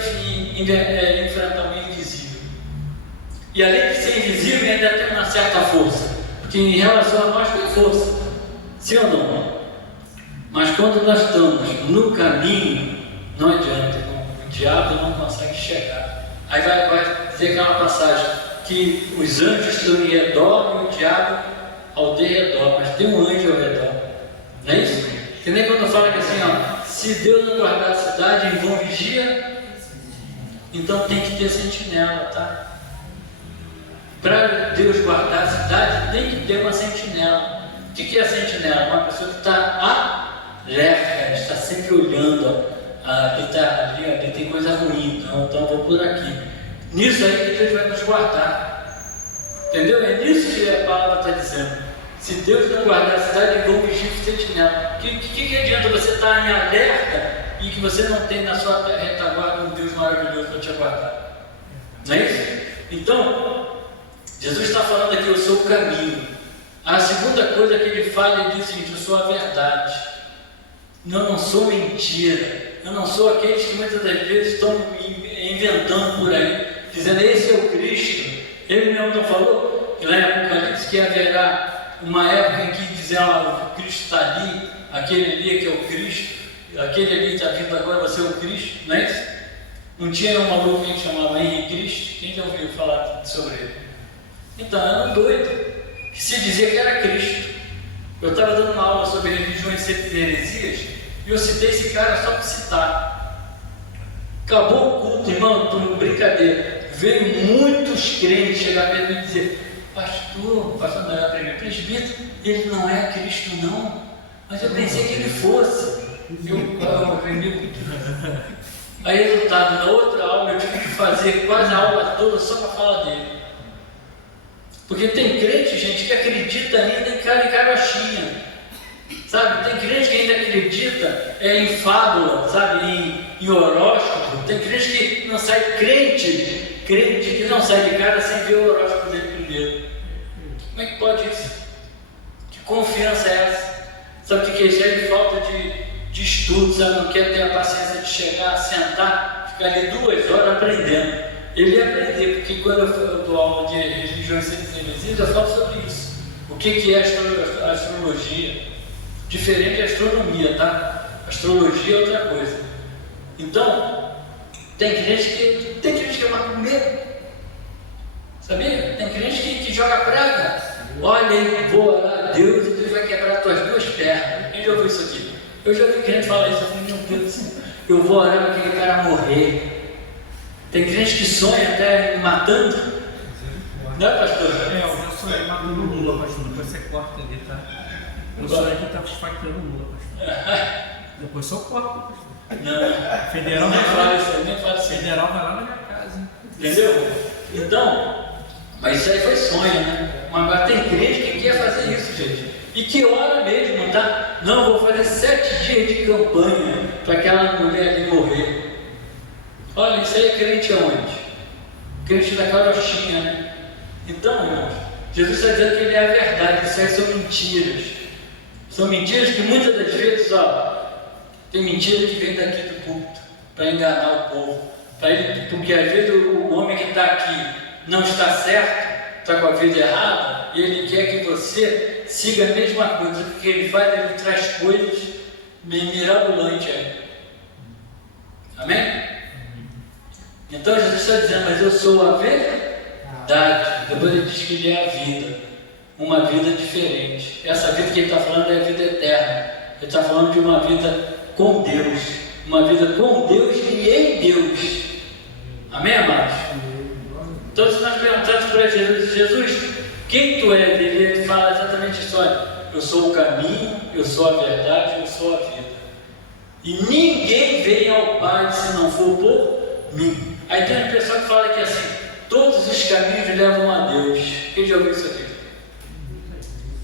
enfrentar alguém invisível? E além de ser invisível, ainda tem uma certa força. Porque em relação a nós tem força. Sim ou não? Mas quando nós estamos no caminho, não adianta. O diabo não consegue chegar. Aí vai dizer aquela passagem que os anjos estão em redor e o diabo ao derredor, mas tem um anjo ao redor, não é isso? Que nem quando fala que assim, ó, se Deus não guardar a cidade, em vão vigia, então tem que ter sentinela, tá? Para Deus guardar a cidade, tem que ter uma sentinela. O que é a sentinela? Uma pessoa que está alerta, está sempre olhando, ali tem coisa ruim, então eu vou por aqui. Nisso aí que Deus vai nos guardar. Entendeu? É nisso que a palavra está dizendo. Se Deus não guardar a cidade, vão vigir o sentinela. Que adianta você estar em alerta e que você não tem na sua retaguarda um Deus maravilhoso para te guardar? Não é isso? Então, Jesus está falando aqui, eu sou o caminho. A segunda coisa que ele fala, ele diz o seguinte: eu sou a verdade. Eu não sou mentira. Eu não sou aqueles que muitas das vezes estão inventando por aí, dizendo esse é o Cristo. Ele mesmo não falou que lá em Apocalipse que haverá uma época em que dizem, o Cristo está ali, aquele ali que é o Cristo, aquele ali está vindo agora, vai ser o Cristo, não é isso? Não tinha um maluco que chamava Henrique Cristo? Quem já ouviu falar sobre ele? Então, era um doido, que se dizia que era Cristo. Eu estava dando uma aula sobre religiões e heresias, e eu citei esse cara só para citar. Acabou o culto, irmão, tô brincadeira. Veio muitos crentes chegar perto e dizer, pastor não é primeiro presbítero, ele não é Cristo não, mas eu pensei que ele fosse. Eu aprendi muito. Aí, resultado, na outra aula eu tive que fazer quase a aula toda só para falar dele. Porque tem crente, gente, que acredita ainda em carochinha, sabe? Tem crente que ainda acredita em fábula, sabe? Em horóscopo. Tem crente que não sai crente que não sai de casa sem ver o horóscopo dele primeiro. Como é que pode isso? Que confiança é essa? Sabe o que é isso? É de falta de estudo, sabe? Não quer ter a paciência de chegar, sentar, ficar ali 2 horas aprendendo. Ele ia aprender, porque quando eu dou aula de religiões e heresias, eu falo sobre isso. O que é astrologia? Diferente da astronomia, tá? Astrologia é outra coisa. Então, tem crente que é macumbeiro. Sabia? Tem crente que joga praga. Olha aí, vou orar a Deus e Deus vai quebrar tuas 2 pernas. Quem já ouviu isso aqui? Eu já ouvi crente falar isso. Eu falei, meu Deus do céu, eu vou orar para aquele cara morrer. Tem crente que sonha até matando. Não é, pastor? Eu já sonhei matando o Lula, pastor. Depois você corta ali, tá? Eu sonhei que eu estava esfaqueando o Lula, pastor. Depois só corta, pastor. Não. Federal nem fala isso, nem fala isso. Federal vai lá na minha casa, hein? Entendeu? Então, mas isso aí foi sonho, né? Mas agora tem crente que quer fazer isso, gente. E que ora mesmo, tá? Não, vou fazer 7 dias de campanha para aquela mulher ali morrer. Olha, isso aí é crente aonde? Crente da carochinha, né? Então, irmãos, Jesus está dizendo que ele é a verdade, isso aí são mentiras. São mentiras que muitas das vezes, tem mentira que vem daqui do púlpito para enganar o povo. Porque às vezes o homem que está aqui não está certo, está com a vida errada, e ele quer que você siga a mesma coisa. O que ele faz, ele traz coisas mirabolantes aí. Amém? Então Jesus está dizendo, mas eu sou a verdade. Depois ele diz que ele é a vida, uma vida diferente. Essa vida que ele está falando é a vida eterna. Ele está falando de uma vida com Deus, uma vida com Deus e em Deus. Amém, amados? Então, se nós perguntamos para Jesus, quem tu és? Ele fala exatamente isso: olha, eu sou o caminho, eu sou a verdade, eu sou a vida. E ninguém vem ao Pai se não for por mim. Aí tem uma pessoa que fala que assim, todos os caminhos levam a Deus. Quem já ouviu isso aqui?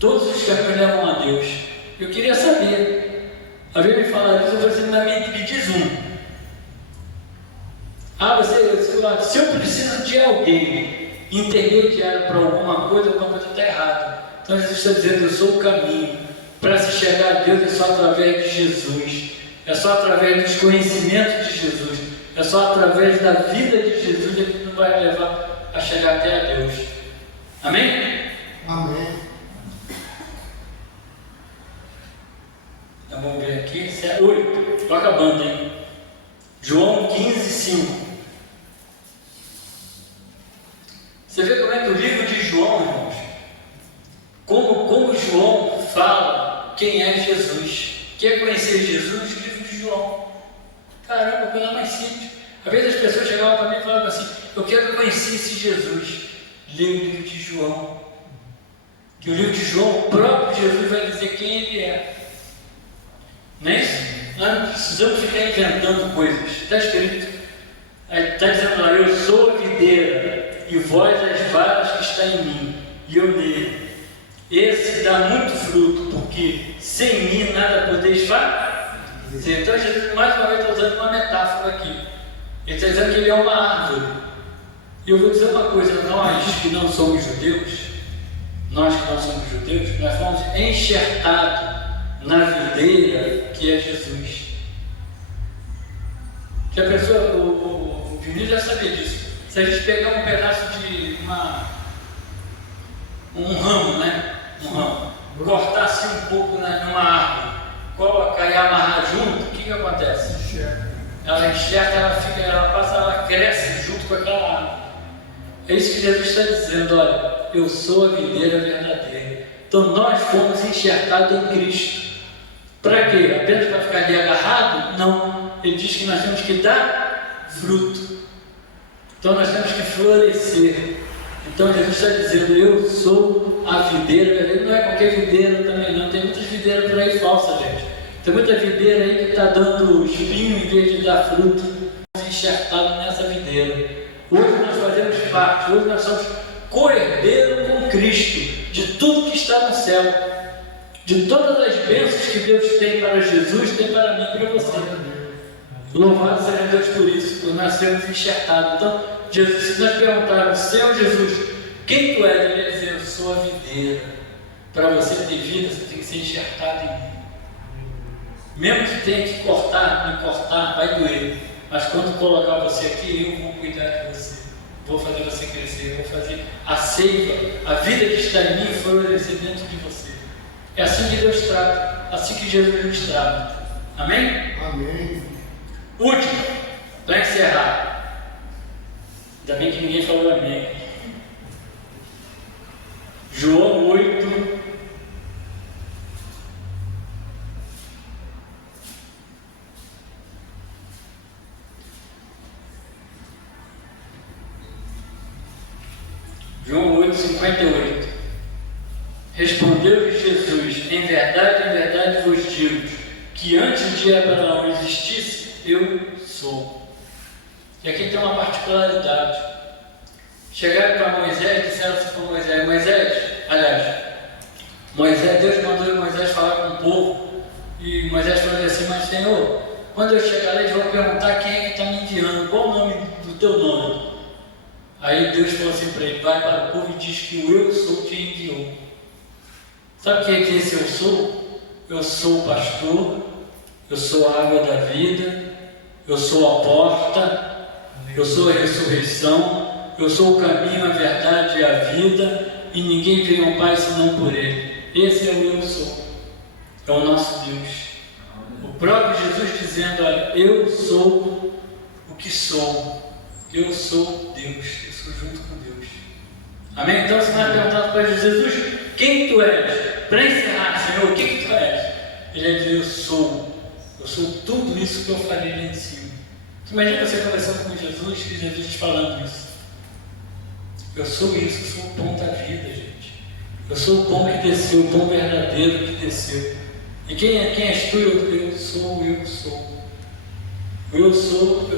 Todos os caminhos levam a Deus. Eu queria saber. A Bíblia me fala isso, eu vou dizer, na mente me diz um. Se eu preciso de alguém intermediário para alguma coisa está errada. Então Jesus está dizendo, eu sou o caminho. Para se chegar a Deus é só através de Jesus. É só através dos conhecimentos de Jesus. É só através da vida de Jesus que nos vai levar a chegar até a Deus. Amém? Amém. Então vamos ver aqui. 8. Estou acabando, hein? João 15:5. Jesus. Quer conhecer Jesus? Livro de João. Caramba, coisa mais simples. Às vezes as pessoas chegavam para mim e falavam assim: eu quero conhecer esse Jesus. Lê o livro de João. Que o livro de João, o próprio Jesus vai dizer quem ele é. Não é isso? Nós não precisamos ficar inventando coisas. Está escrito. Está dizendo lá: eu sou a videira e vós as varas que está em mim e eu nele. Esse dá muito fruto, porque sem mim nada podeis fazer. Então Jesus mais uma vez está usando uma metáfora aqui. Ele está dizendo que ele é uma árvore. E eu vou dizer uma coisa: nós que não somos judeus, nós fomos enxertados na videira que é Jesus. Já pensou? O Vinícius já sabia disso. Se a gente pegar um pedaço de um ramo, né? Um ramo, cortar assim um pouco numa árvore, colocar e amarrar junto, o que acontece? Ela enxerta, ela passa, ela cresce junto com aquela árvore. É isso que Jesus está dizendo: olha, eu sou a videira verdadeira. Então nós fomos enxertados em Cristo. Para quê? Apenas para ficar ali agarrado? Não. Ele diz que nós temos que dar fruto. Então nós temos que florescer. Então Jesus está dizendo: eu sou a videira verdadeira. Não é qualquer videira também não. Tem muitas videiras por aí falsas, gente. Tem muita videira aí que está dando espinho em vez de dar fruto. Estamos enxertados nessa videira. Hoje nós fazemos parte, hoje nós somos co-herdeiros com Cristo de tudo que está no céu, de todas as bênçãos que Deus tem para Jesus, tem para mim e para você. Louvado seja Deus por isso, por nós sermos enxertados. Então, Jesus, se nós perguntarmos: Senhor Jesus, quem tu és? Ele vai dizer: eu sou a videira. Para você ter vida, você tem que ser enxertado em mim. Mesmo que tenha que me cortar, vai doer. Mas quando colocar você aqui, eu vou cuidar de você. Vou fazer você crescer, vou fazer a seiva, a vida que está em mim florescer dentro de você. É assim que Deus trata, assim que Jesus nos trata. Amém? Amém. Último, para encerrar. Ainda bem que ninguém falou amém. João 8. João 8:58. Respondeu-lhe Jesus: em verdade vos digo, que antes de Abraão existisse, eu sou. E aqui tem uma particularidade. Chegaram para Moisés e disseram assim para Moisés, Deus mandou Moisés falar com o povo, e Moisés falou assim: mas Senhor, quando eu chegar lá, eles vão perguntar quem é que está me enviando, qual o nome do teu nome? Aí Deus falou assim para ele: vai para o povo e diz que o eu sou te enviou. Sabe quem é que esse eu sou? Eu sou o pastor, eu sou a água da vida, eu sou a porta, eu sou a ressurreição, eu sou o caminho, a verdade e a vida, e ninguém vem ao Pai senão por Ele. Esse é o eu sou, é o nosso Deus. O próprio Jesus dizendo: olha, eu sou o que sou, eu sou Deus, eu sou junto com Deus. Amém? Então, se nós perguntarmos para Jesus: quem tu és? Para encerrar, Senhor, o que tu és? Ele vai dizer: eu sou tudo isso que eu falei ali em cima. Imagina você conversando com Jesus e Jesus te falando isso. Eu sou isso, eu sou o pão da vida, gente. Eu sou o pão que desceu, o pão verdadeiro que desceu. E quem és tu? Eu sou. Eu sou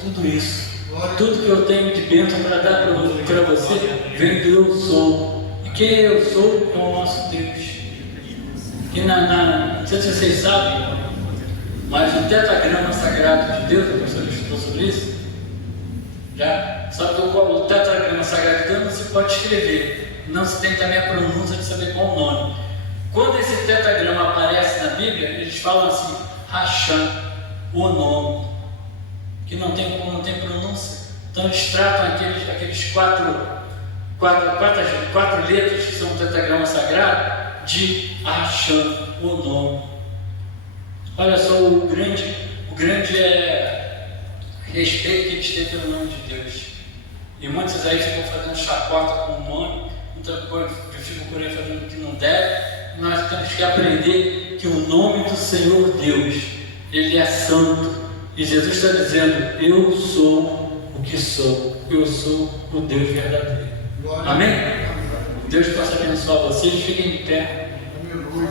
tudo isso. Tudo que eu tenho de bênção para dar para você vem do eu sou. E quem eu sou é o nosso Deus. E não sei se vocês sabem, mas o tetragrama sagrado de Deus, o professor estudou sobre isso, já sabe que o tetragrama sagrado de Deus não se pode escrever, não se tem também a pronúncia de saber qual o nome. Quando esse tetragrama aparece na Bíblia, eles falam assim: Hashem, o nome, que não tem pronúncia. Então eles tratam aqueles quatro letras que são o tetragrama sagrado de Hashem, o nome. Olha só o grande respeito que eles têm pelo nome de Deus. E muitos aí ficam fazendo chacota com o nome, muita coisa ficam por aí fazendo o que não deve. Nós temos que aprender entender que o nome do Senhor Deus, Ele é santo. E Jesus está dizendo: eu sou o que sou. Eu sou o Deus verdadeiro. Amém? Deus possa abençoar vocês. Fiquem de pé. Aleluia.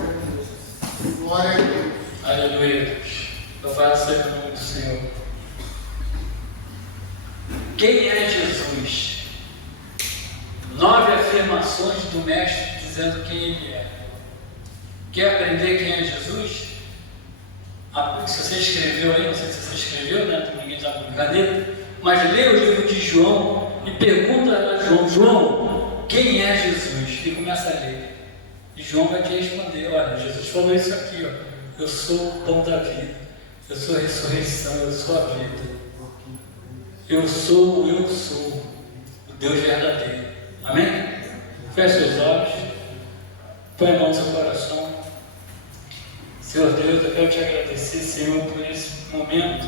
Glória a Deus. Aleluia, Deus. Eu faço sempre o nome do Senhor. Quem é Jesus? 9 afirmações do Mestre dizendo quem Ele é. Quer aprender quem é Jesus? Se você escreveu aí, não sei se você escreveu, né? Ninguém está com caneta, mas lê o livro de João e pergunta a João: João, quem é Jesus? E começa a ler. E João vai te responder: olha, Jesus falou isso aqui, ó. Eu sou o pão da vida, eu sou a ressurreição, eu sou a vida. Eu sou, o Deus verdadeiro. Amém? Feche seus olhos, põe a mão no seu coração. Senhor Deus, eu quero te agradecer, Senhor, por esse momento.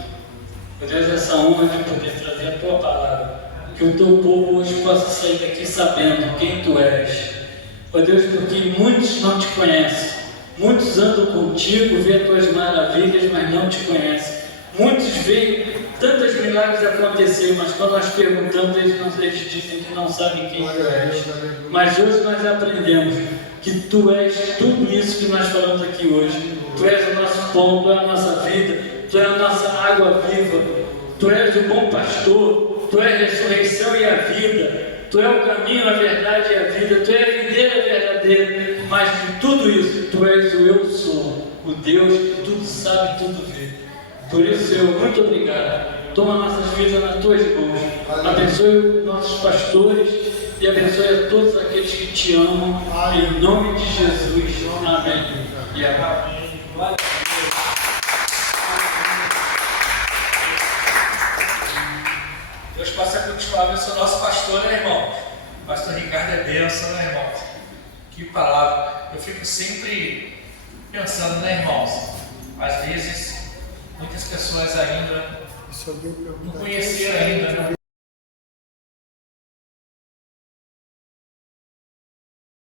Meu Deus, essa honra de poder trazer a tua palavra. Que o teu povo hoje possa sair daqui sabendo quem tu és. Ó Deus, porque muitos não te conhecem. Muitos andam contigo, vê as tuas maravilhas, mas não te conhecem. Muitos veem tantos milagres acontecer, mas quando nós perguntamos, eles dizem que não sabem quem tu és. Mas hoje nós aprendemos que tu és tudo isso que nós falamos aqui hoje. Tu és o nosso pão, tu és a nossa vida, tu és a nossa água viva, tu és o bom pastor, tu és a ressurreição e a vida, tu és o caminho, a verdade e a vida, tu és a videira verdadeira, mas de tudo isso, tu és o eu sou, o Deus que tudo sabe, tudo vê. Por isso, Senhor, muito obrigado. Toma nossas vidas nas tuas mãos, abençoe os nossos pastores e abençoe a todos aqueles que te amam, em nome de Jesus. Amém. E amém. Deus possa continuar abençoando o nosso pastor, né, irmão? Pastor Ricardo é bênção, né, irmão? Que palavra. Eu fico sempre pensando, né, irmãos? Às vezes, muitas pessoas ainda não conheceram ainda, né?